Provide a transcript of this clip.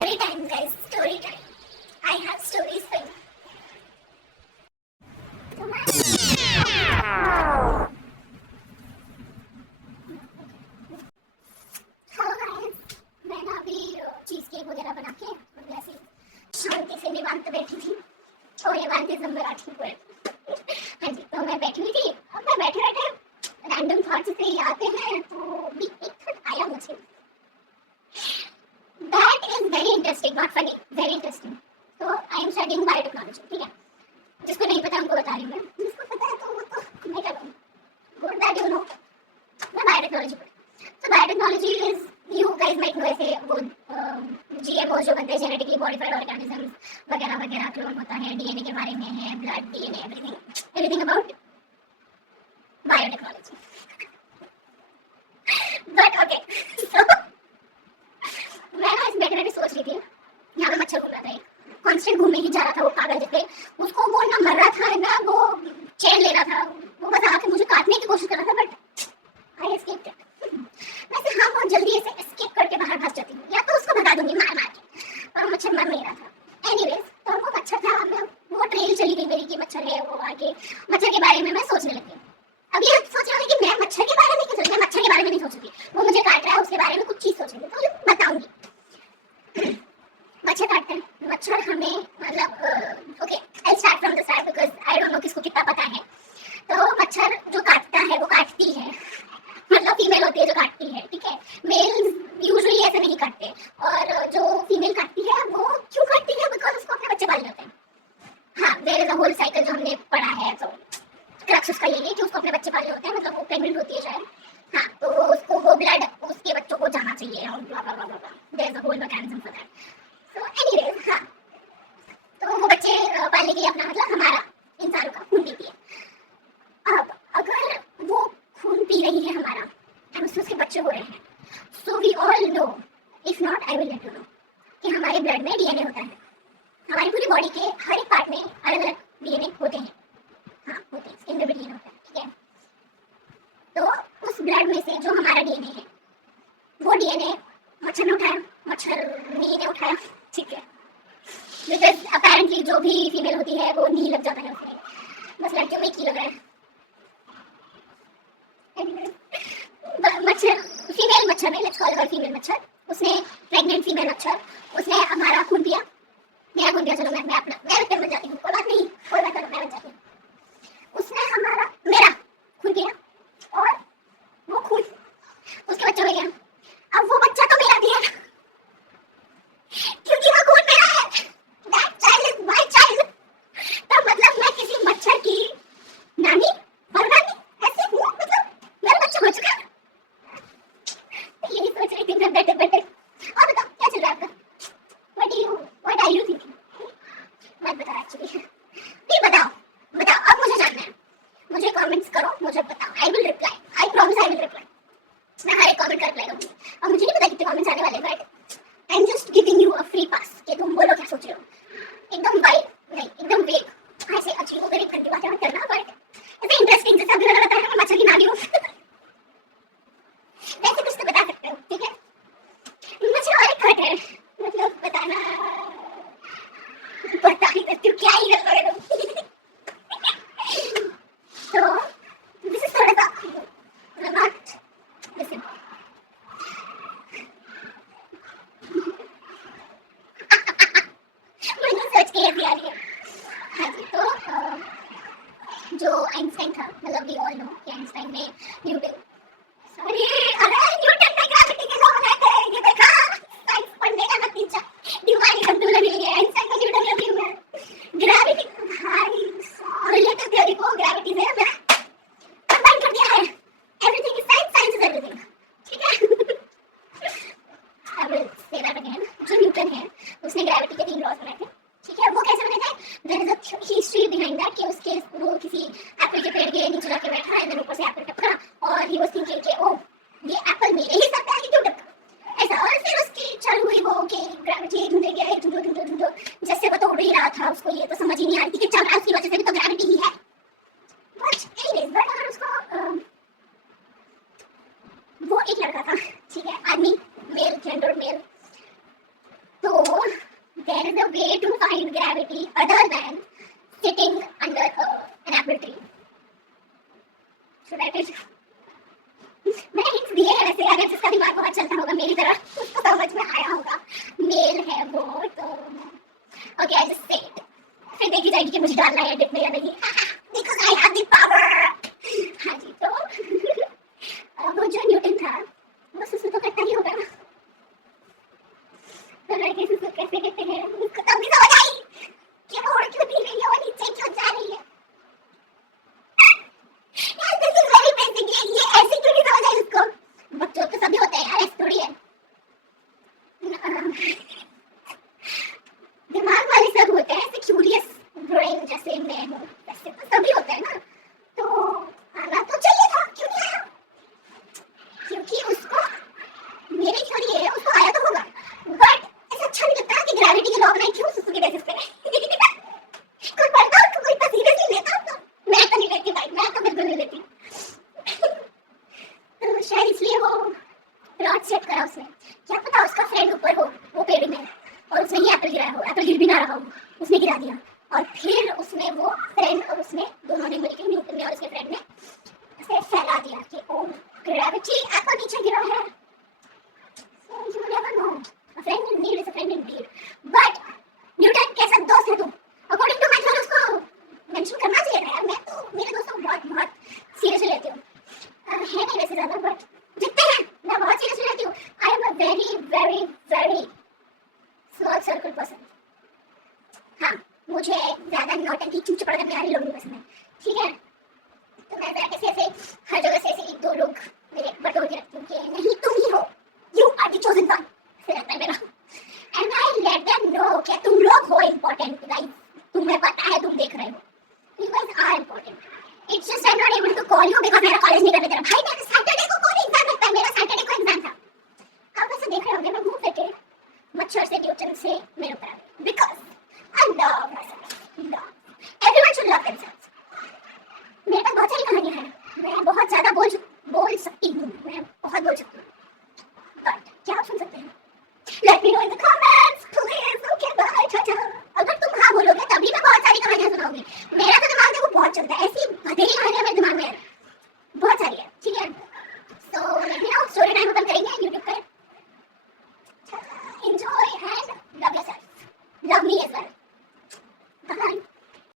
Story time, guys. Story time. I have stories for you. Hello guys. मैं ना अभी cheese cake वगैरह बना के वैसे शांति से निवांत तो बैठी थी और ये बात इस नंबर आती हुए हाँ जी, तो मैं बैठी हुई थी। अब मैं बैठे बैठे रैंडम थॉट्स से आते हैं तो एक थॉट आया मुझे। That is very interesting, not funny, very interesting. So I am studying biotechnology, ठीक है? जिसको नहीं पता उनको बता रही हूँ मैं, जिसको पता है तो वो तो मैं क्या करूँ? Good that you know. मैं biotechnology पढ़ी। So biotechnology is, you guys might know ऐसे वो GMOs जो बनते हैं genetically modified organisms वगैरह वगैरह क्लोन होता है, DNA के बारे में है, blood, DNA, everything about biotechnology. But okay, so मैं ना इस बैठे बैठे सोच रही थी, यहाँ पे मच्छर घूम रहा था, एक कॉन्स्टेंट घूमने ही जा रहा था वो पागल जैसे, उसको वो ना मर रहा था ना वो चैन ले रहा था, वो बस आके मुझे काटने की कोशिश कर रहा था बट आई एस्केप्ड इट। वैसे हाँ बहुत जल्दी ऐसे एस्केप करके बाहर भाग जाती हूँ या तो उसको भगा दूंगी मार मार के, पर मच्छर मर नहीं रहा था। एनीवेज तो वो मच्छर था, मैं वो ट्रेल चली गई मेरी कि मच्छर है, वो आके मच्छर के बारे में मैं सोचने लगी। अब ये सोच रहा है कि मैं मच्छर के बारे में क्यों सोच रही, मैं मच्छर के बारे में नहीं सोच रही, वो मुझे काट रहा है उसके बारे में कुछ चीज सोच रही थी, तो मैं बताऊंगी। मच्छर काटते हैं, मच्छर हमें मतलब okay I start from the start because I don't know किसको कितना पता है। तो मच्छर जो काटता है वो काटती है, मतलब फीमेल होती है जो काटती है, ठीक है? मेल यूजुअली ऐसे नहीं काटते, और जो फीमेल काटती है वो क्यों काटती है, बिकॉज उसको अपने बच्चे पालने होते हैं। हाँ, there is a whole cycle जो हमने पढ़ा है, तो क्रक्स उसका यही है कि उसको अपने बच्चे पालने होते हैं, मतलब वो प्रेग्नेंट होती है शायद, हाँ, तो उसको वो ब्लड उसके बच्चों को जाना चाहिए और blah blah blah blah, there is a whole mechanism for that. So anyways हाँ, तो वो बच्चे पालने के लिए अपना मतलब हमारा इंसानों का खून पीती है। अब अगर वो खून पी रही है हमारा और उससे उसके बच्चे हो रहे हैं, so we all know, if not I will let you know, कि हमारे ब्लड में डीएनए होता है। हमारी पूरी बॉडी के हर एक पार्ट में अलग अलग डीएनए होते हैं, हाँ होते हैं, स्किन में भी डीएनए होता है, ठीक है? तो उस ब्लड में से जो हमारा डीएनए है वो डीएनए मच्छर ने उठाया, मच्छरनी ने उठाया, ठीक है? बिकॉज अपेरेंटली जो भी फीमेल होती है वो नहीं लग जाता है उसमें, बस लड़कियों में ही लग रहा है। मच्छर फीमेल मच्छर ने, लेट्स कॉल हर फीमेल मच्छर, उसने प्रेग्नेंट फीमेल मच्छर, उसने हमारा खून पिया, मेरा खून पिया, चलो मैं अपना मैं बन जाती हूँ, कोई बात नहीं, कोई बात नहीं, मैं बन जाती हूँ। उसने हमारा मेरा खून पिया और वो खून उसके बच्चे हो गया। अब वो बच्चा तो मेरा भी है क्योंकि वो खून मेरा है, that child is my child। तो मतलब मैं किसी मच्छर की नानी और नानी ऐसे हूँ, मतलब मेरा बच्चा हो चुका है। यही सोच रही थी मैं बैठे बैठे। और बताओ क्या चल रहा है आपका? What are you thinking? मत बताओ एक्चुअली, नहीं बताओ, बताओ अब मुझे जानना है, मुझे कमेंट्स करो, मुझे बताओ, I will reply, I promise I will reply, मैं हर एक कमेंट का रिप्लाई करूंगी। और मुझे नहीं पता कितने कमेंट्स आने वाले, but I am just giving you a free pass कि तुम बोलो क्या सोच रहे हो, एकदम वाइड नहीं, एकदम वेग, ऐसे अजीब गरीब घंटी बातें मत करना, बट ऐसे इंटरेस्टिंग, जैसे अभी लग रहा है मैं मच्छर की नानी हूँ वैसे कुछ तो बता सकते हो, ठीक है? मच्छर और एक खट है, मतलब बताना बता ही सकती हूँ, क्या ही कर रहे हो तो दिस इज थोड़ा सा नॉट लिसन, मुझे सोच के ऐसी आ रही है। हाँ जी, तो जो आइंस्टाइन था, मतलब वी ऑल नो कि आइंस्टाइन ने न्यूटन, सॉरी अरे न्यूटन ने ग्रेविटी के लॉ बनाए थे, ये देखा साइंस पढ़ने का नतीजा, दिमाग संतुलन मिल गया, आइंस्टाइन को न्यूटन ने दिया ग्रेविटी, भाई रिलेटिव थ्योरी को ग्रेविटी से मैं कंबाइन कर दिया है, everything is science, science is everything, ठीक है? I will say that again, जो न्यूटन है उसने ग्रेविटी के 3 लॉज बनाए थे, ठीक है? वो कैसे बने थे? There is a history behind that कि उसके वो किसी एप्पल के पेड़ के नीचे जाके बैठा है, देन ऊपर से एप्पल टपका और ही वाज थिंकिंग कि ओ ये एप्पल मेरे ही सब पे आके क्यों टपका, ऐसा। और फिर उसकी चालू हुई वो कि ग्रेविटी ढूंढे गया, ढूंढो जैसे वो तो उड़ ही रहा था, उसको ये तो समझ ही नहीं आ रही थी कि चल रहा है उसकी वजह से भी तो ग्रेविटी ही है। बट एनीवेज, बट अगर उसको वो एक लड़का था, ठीक है, आदमी, मेल, जेंडर मेल, तो activity other than sitting under an apple tree. Should I tell you? मैंने हिंट्स दिए हैं वैसे, अगर जिसका दिमाग बहुत चलता होगा मेरी तरह उसको समझ में आया होगा, मेल है वो तो okay I just say it, फिर देखी जाएगी कि मुझे डालना है डिप में या नहीं, because I have the power. हाँ जी, तो वो जो न्यूटन था वो सुसु तो करता ही होगा ना, तो लड़के सुसु कैसे कहते हैं उसको तब भी समझ आई कि वो उड़ क्यों नहीं रही है और नीचे क्यों जा रही है। दिस इज वेरी बेसिक, ये ऐसे क्यों नहीं समझ आई उसको, बच्चों तो सभी होते हैं यार, ऐसे थोड़ी है। दिमाग वाले सब होते हैं, ऐसे क्यूरियस ब्रेन जैसे मैं हूँ वैसे तो सभी होते हैं ना, तो आना तो चाहिए था, क्यों नहीं आया, क्योंकि उसको मेरी थ्योरी है उसको आया तो होगा, बट ऐसा अच्छा नहीं लगता कि ग्रेविटी के लॉ बनाए क्यों सुसु के बेसिस पे कोई पढ़ता उसको, कोई तो सीरियसली लेता, तो मैं तो नहीं लेती भाई, मैं तो बिल्कुल नहीं लेती। तो शायद इसलिए वो रॉड सेट करा उसने, क्या पता उसका फ्रेंड ऊपर हो वो पेड़ में और उसने ही एप्पल गिराया हो, एप्पल गिर भी ना रहा हो, उसने गिरा दिया और फिर उसने वो फ्रेंड और उसने दोनों ने मिलकर, न्यूटन ने और उसके फ्रेंड ने उसे फैला दिया कि ओ ग्रेविटी एप्पल नीचे गिरा है। So you never know, a friend in need is a friend indeed, but Newton कैसा दोस्त है तू, अकॉर्डिंग टू माय थ्योरी उसको मेंशन करना चाहिए था यार, मैं तो मेरे दोस्तों को बहुत बहुत सीरियसली लेती हूँ, है नहीं वैसे ज्यादा बट जितने हैं मैं बहुत सीरियसली लेती हूँ। I am a very very very small circle person. हाँ, मुझे ज्यादा नौटंकी चुप करने वाले लोग नहीं पसंद है, ठीक है, तो मैं जरा कैसे ऐसे हर जगह से ऐसे एक दो लोग मेरे बटोर के रखती हूँ कि नहीं तुम ही हो, you are the chosen one, ऐसे रहता है मेरा, and I let them know कि तुम लोग हो इम्पोर्टेंट गाइस, तुम्हें पता है, तुम देख रहे हो, you guys are important. It's just I'm not able to call you because मेरा कॉलेज नहीं करने दे रहा भाई, मेरा सैटरडे को कौन एग्जाम रखता है, मेरा सैटरडे को एग्जाम था, आप ऐसे देख रहे होंगे मैं घूम फिर के मच्छर से न्यूटन से मेरे ऊपर आ गई, because I love myself, love everyone should love themselves। मेरे पास बहुत सारी कहानियां हैं, मैं बहुत ज्यादा बोल सकती हूँ, मैं बहुत बोल सकती हूँ, बट क्या आप सुन सकते हैं, let me know in the comments please, okay bye ta ta। अगर तुम हाँ बोलोगे तभी मैं बहुत सारी कहानियां सुनाऊंगी, मेरा तो दिमाग देखो बहुत चलता है, ऐसी बथेरी कहानियां मैं